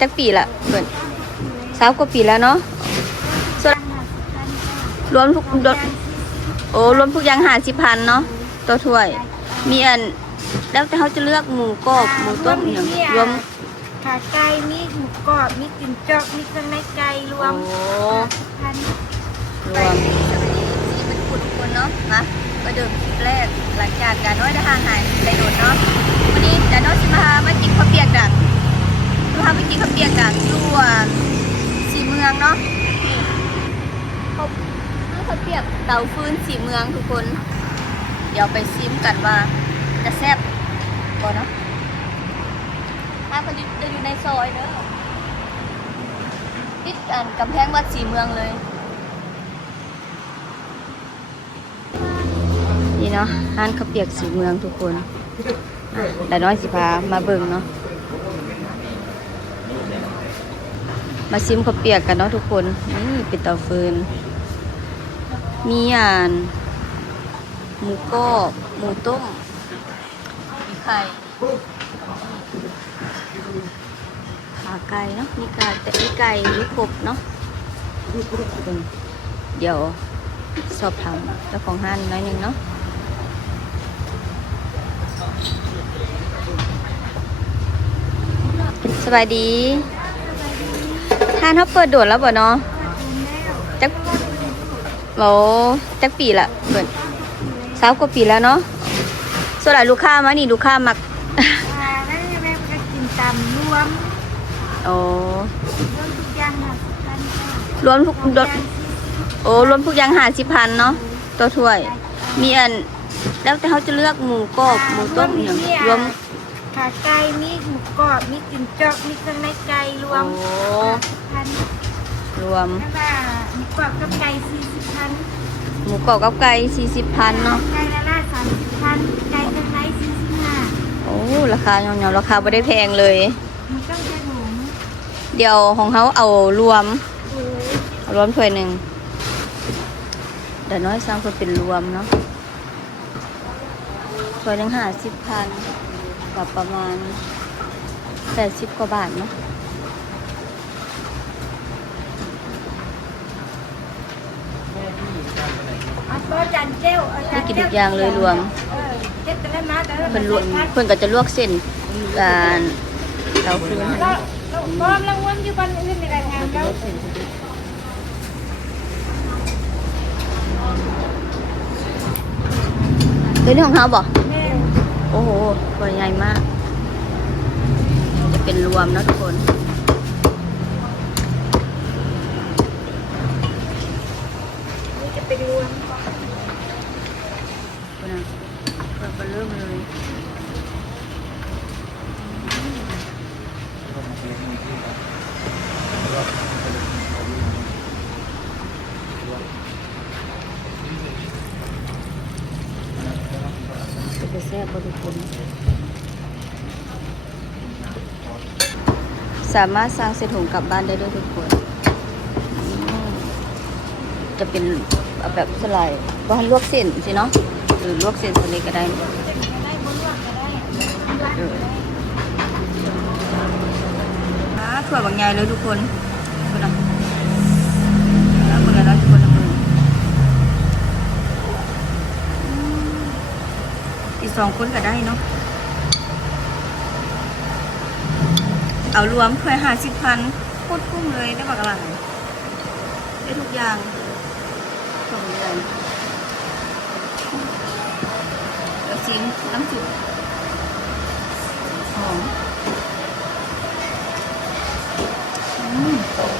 จักปีละเปิด20 กว่าปีแล้วเนาะส่วนรวมทุกรวมทุกอย่าง50,000เนาะตัวถ้วยมีอันแล้วแต่เขาจะเลือกหมูกรอบหมูต้มอย่างรวมขาไก่มีหมูกรอบมีจิ้มจอกมีเครื่องในไก่รวมพันรวมนี่เป็นขุดคนเนาะนะก็เดิมคลิปแรกหลังจากการน้อยได้ห่างหายไปโดนเนาะวันนี้จะน้อยสิมากินข้าวเปียกดักพาไปกินข้าวเปียกดักอยู่สีเมืองเนาะข้าวเปียกเตาฟืนสีเมืองทุกคนเดี๋ยวไปซิมกันว่าจะแซ่บก่อนเนาะถ้าเขาจะอยู่ในซอยเด้อติดกันกำแพงวัดสีเมืองเลยนี่เนาะร้านข้าวเปียกสีเมืองทุกคนแต่น้อยสิพามาเบิ่งเนาะมาซิมข้าวเปียกกันเนาะทุกคนนี่เป็นเตาฟืนมีหมูกรอบหมูต้มมีไข่ขาไก่เนาะมีไก่แต่มีไก่มีครบเนาะเดี๋ยวสอบถามเจ้าของห้างน้อยหนึ่งเนาะสบายดีทานเขาเปิดโดดแล้วบ่เนาะจักจักปีละเปิด20 กว่าปีแล้วเนาะส่วนใหญ่ลูกค้ามานี่ลูกค้ามักแล้วแม่ก็กินตำรวมโอ้รวมทุกอย่างรวมทุกรวมทุกอย่าง50,000เนาะตัวถ้วยมีอันแล้วแต่เขาจะเลือกหมูกรอบหมูต้มอย่างรวมขาไก่มีหมูกรอบมีจิ้มจอกมีเครื่องในไก่รวมพันรวมแล้วก็หมูกรอบกับไก่40,000หมูกรอบกับไก่40,000เนาะไก่ละ30,000ไก่เครื่องใน45โอ้ราคาย่อมราคาไม่ได้แพงเลยมันต้องเป็นหมูเดี๋ยวของเขาเอารวมถ้วยหนึ่งเดี๋ยวน้อยสร้างคนเป็นรวมเนาะถ้วยหนึ่ง50,000กับประมาณ80 กว่าบาทเนาะนี่กินทุกอย่างเลยรวมเพิ่นก็จะลวกเส้นการเตาฟืนก็รางวัลอยู่บ้านอื่นในรายงานเขาคือของเขาบอกโอ้โหตัวใหญ่มากจะเป็นรวมนะทุกคนนี่จะไปดูนะเราเริ่มเลยจะแซ่บทุกคนสามารถสร้างเศษถุงกลับบ้านได้ด้วยทุกคนจะเป็นแบบสไลด์ก็ให้ลวกเส้นสิเนาะหรือลวกเส้นสไลด์ก็ได้ถั่วบางใหญ่เลยทุกคนคนละคนละทุกคนละมืออีก2 คนก็ได้เนาะเอารวมเพื่อ50,000โคตรคุ้มเลยได้บักอะไรได้ทุกอย่างของเลยเดี๋ยวชิมน้ำจุ๊บหอม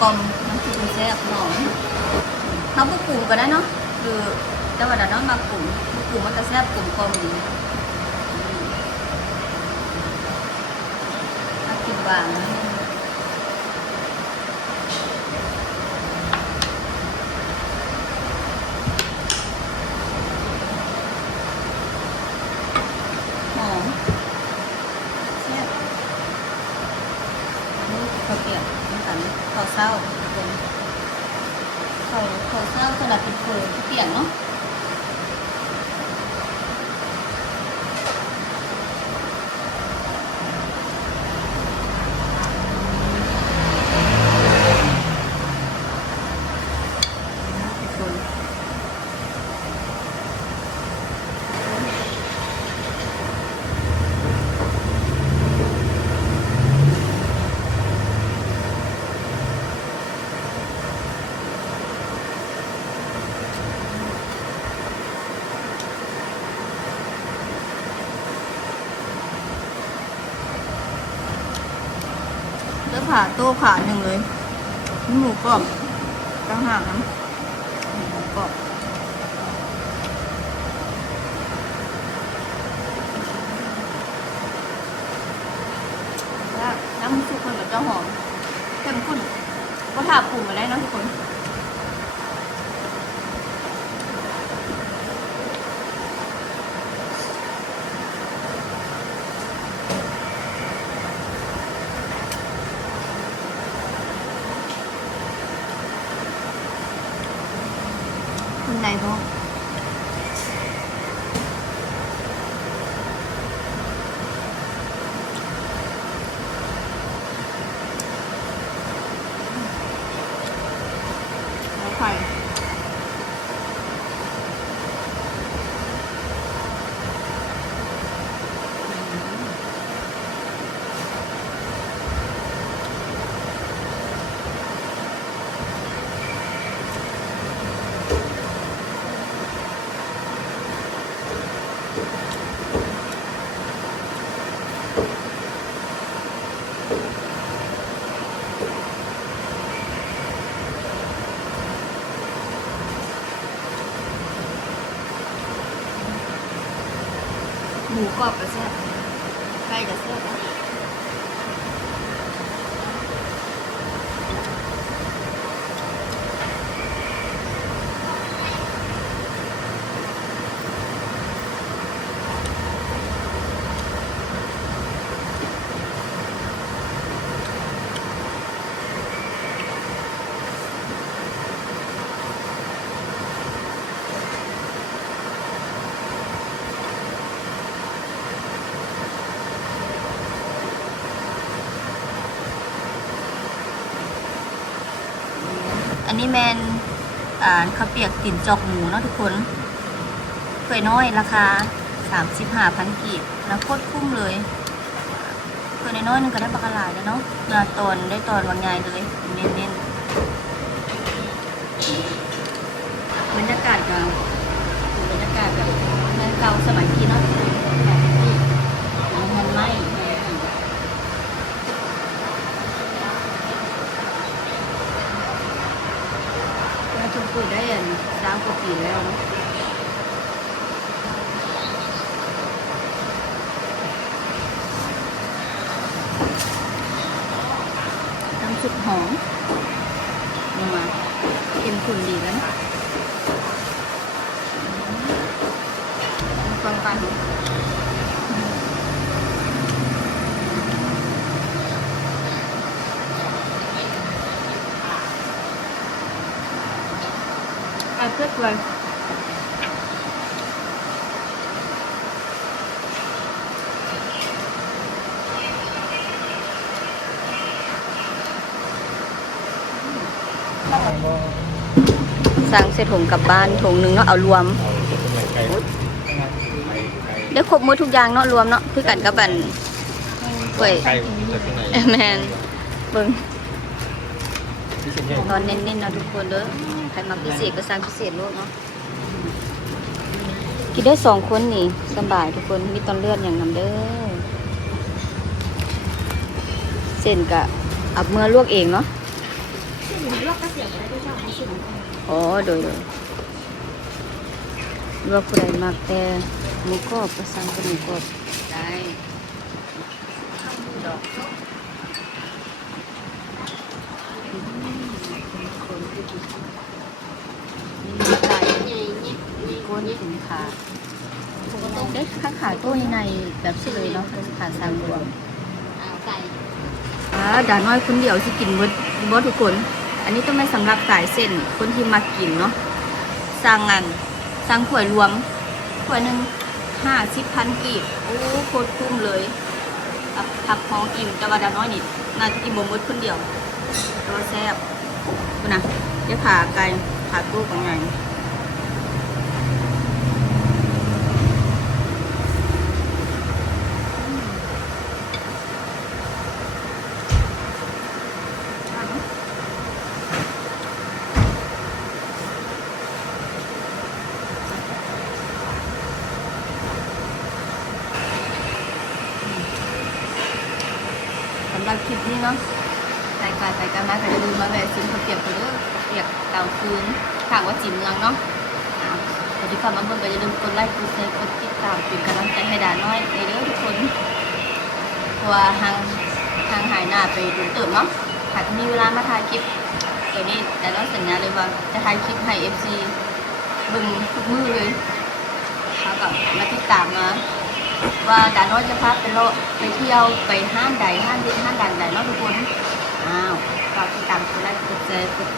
กลมน้ำจุ๊บแซ่บหอมเขาบุกกลุ่มก็ได้เนาะคือแต่ว่าเดี๋ยวน้องมากลุ่มมันจะแซ่บกลมดีกินหวานหอมแซ่บข้าวเปียกน้ำตาลข้าวเศร้าเป็นข้าวเศร้าสลัดเป็นเผือกเปียกเนาะ สื้อผ้าโต๊ะขาหนึ่งเลยหมูกรอบต่างหากนะหมูกรอบแล้วน้ำซุปมันกับเจ้าหอมเข้มข้นก็ถาปรุงมาได้นะทุกคนคนในพวกไข่หมูกรอบกระแซ่บไก่กระแซ่บอันนี้แมนข้าวเปียกติ่นจอกหมูเนาะทุกคนถ้วยน้อยราคา 35,000 กีบแล้วโคตรคุ้มเลยถ้วยน้อยๆนึงก็ได้ปลากระหลายแล้วเนาะตอนได้ตอนวันใหญ่เลยเน้นๆบรรยากาศกับบรรยากาศแบบเมืองเก่าสมัยกี้เนาะแบบที่เงินไม่ชมพูได้3 กว่าปีแล้วเนาะน้ำซุปหอมมาเข้มข้นดีแล้วฟังไปเพื่อเลยสั่งเสร็จถุงกลับบ้านถุงหนึ่งเนาะเอารวมได้ครบหมดทุกอย่างเนาะรวมเนาะคือกันกับบันเว้ยแมนเบิ่งตอนเน้นๆเนาะทุกคนเด้อใครมาพิเศษก็สั่งพิเศษโลดเนาะกินได้2 คนนี่สบายทุกคนมีตอนเลือดอย่างนำเด้อเส้นกะเอาเมื่อลวกเองเนาะลวกก็เสียบได้ด้วยเจ้าอ๋อโดยลวกผู้ใดมากแต่หมูกรอบก็สั่งเป็นหมูกรอบได้ดอกก้นสินค้าได้ค้าขายตัวในแบบสิเลยเนาะขาสั่งรวมด่าน้อยคนเดียวที่กินบดทุกคนอันนี้ต้องไม่สำหรับสายเส้นคนที่มากินเนาะสั่งถ้วยรวมถ้วยหนึ่ง50,000 กีบโอ้โคตรคุ้มเลยทับห้องอิ่มแต่ว่าด่าน้อยนี่น่าจะกินบ่หมดคนเดียวตัวแซ่บคุณนะเดี๋ยวขาไก่ขาตู้ของไงสำหรับคลิปนี้เนาะ รายการไปกันมาก็อย่าลืมมาแวะซื้อข้าวเปียกกันเด้อข้าวเปียกเตาฟืนถามว่าจีเมืองเนาะสวัสดีค่ะมาเบิ่งก็อย่าลืมกดไลค์กดแชร์กดติดตามเป็นกำลังใจให้ดาน้อยในเด้อทุกคนเพราะว่าทางหายหน้าไปดูเติมเนาะหากมีเวลามาถ่ายคลิปตัวนี้แต่เราสัญญาเลยว่าจะถ่ายคลิปให้ FC เบิ่งทุกมื้อเลยเขากับมาติดตามมาว่าดาน้อยจะพาไปเลาะไปเที่ยวไปห้างใดห้างเด็ดห้างดังใดเนาะทุกคนฝากติดตามกดไลค์กดแชร์กด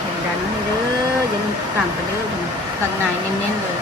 เห็นดันให้เด้ออย่าลืมติดตามกันเด้อข้างในเน้นๆเลย